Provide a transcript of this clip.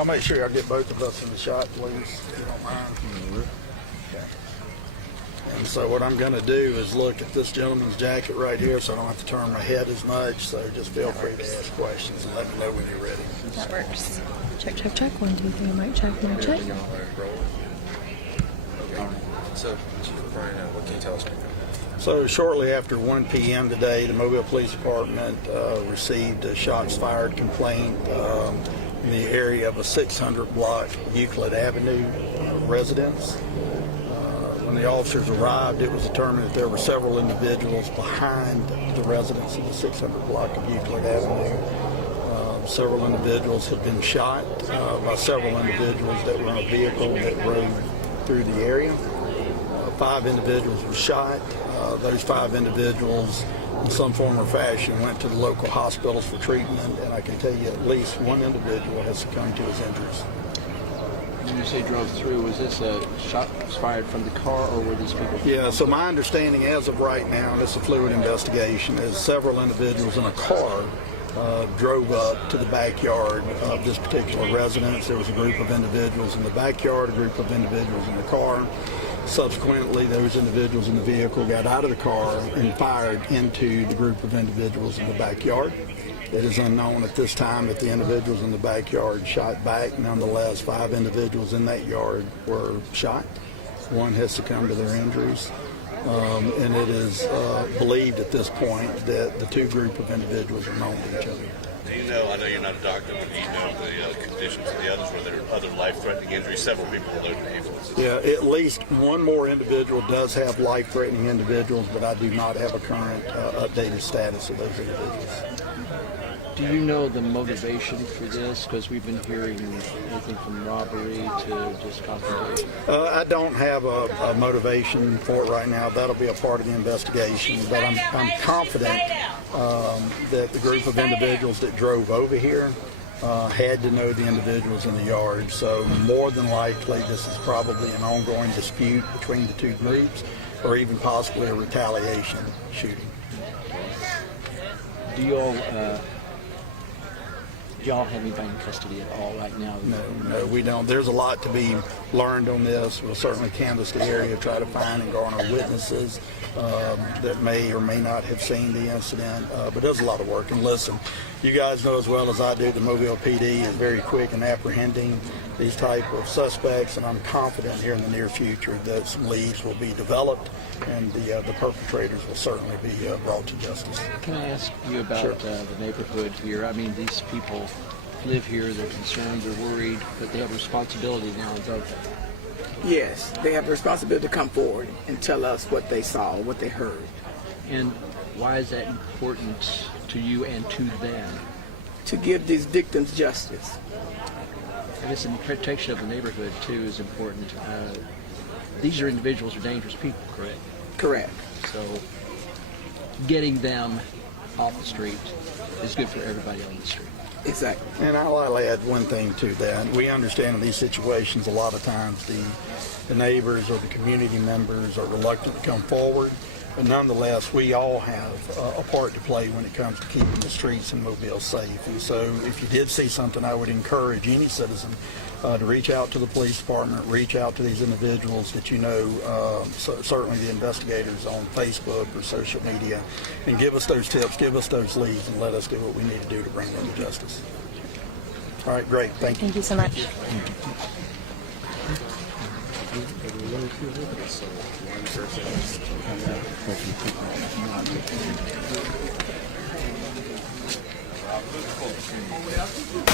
Y'all make sure y'all get both of us in the shot, please, if you don't mind. Okay. And so what I'm going to do is look at this gentleman's jacket right here, so I don't have to turn my head as much. So just feel free to ask questions and let me know when you're ready. That works. Check, check, check. 1, 2, 3. Mic check, mic check. So, Chief Brian, what can you tell us? So shortly after 1 p.m. today, the Mobile Police Department received a shots fired complaint in the area of a 600 block Euclid Avenue residence. When the officers arrived, it was determined that there were several individuals behind the residence of the 600 block of Euclid Avenue. Several individuals had been shot by several individuals that were in a vehicle that rode through the area. 5 individuals were shot. Those 5 individuals, in some form or fashion, went to the local hospitals for treatment, and I can tell you at least one individual has succumbed to his injuries. When you say drove through, was this a shot fired from the car, or were these people? Yeah, so my understanding as of right now, and it's a fluid investigation, is several individuals in a car drove up to the backyard of this particular residence. There was a group of individuals in the backyard, a group of individuals in the car. Subsequently, those individuals in the vehicle got out of the car and fired into the group of individuals in the backyard. It is unknown at this time that the individuals in the backyard shot back. Nonetheless, 5 individuals in that yard were shot. 1 has succumbed to their injuries. And it is believed at this point that the 2 group of individuals are known to each other. Do you know, I know you're not a doctor, but do you know the conditions of the others? Were there other life-threatening injuries? Several people were loaded in ambulances. Yeah, at least 1 more individual does have life-threatening individuals, but I do not have a current updated status of those individuals. Do you know the motivation for this? Because we've been hearing anything from robbery to just confrontation. I don't have a motivation for it right now. That'll be a part of the investigation, but I'm confident that the group of individuals that drove over here had to know the individuals in the yard. So more than likely, this is probably an ongoing dispute between the 2 groups, or even possibly a retaliation shooting. Do y'all have anybody in custody at all right now? No, we don't. There's a lot to be learned on this. We'll certainly canvass the area, try to find and garner witnesses that may or may not have seen the incident. But there's a lot of work. And listen, you guys know as well as I do, the Mobile PD is very quick in apprehending these type of suspects, and I'm confident here in the near future that some leads will be developed and the perpetrators will certainly be brought to justice. Can I ask you about Sure. the neighborhood here? I mean, these people live here, they're concerned, they're worried, but they have responsibility now, don't they? Yes, they have a responsibility to come forward and tell us what they saw, what they heard. And why is that important to you and to them? To give these victims justice. I guess the protection of the neighborhood, too, is important. These are individuals who are dangerous people, correct? Correct. So getting them off the street is good for everybody on the street. Exactly. And I'll add one thing to that. We understand in these situations a lot of times the neighbors or the community members are reluctant to come forward, but nonetheless we all have a part to play when it comes to keeping the streets in Mobile safe. And so if you did see something, I would encourage any citizen to reach out to the police department, reach out to these individuals that you know, certainly the investigators on Facebook or social media, and give us those tips, give us those leads, and let us do what we need to do to bring them to justice. All right, great. Thank you. Thank you so much. Thank you.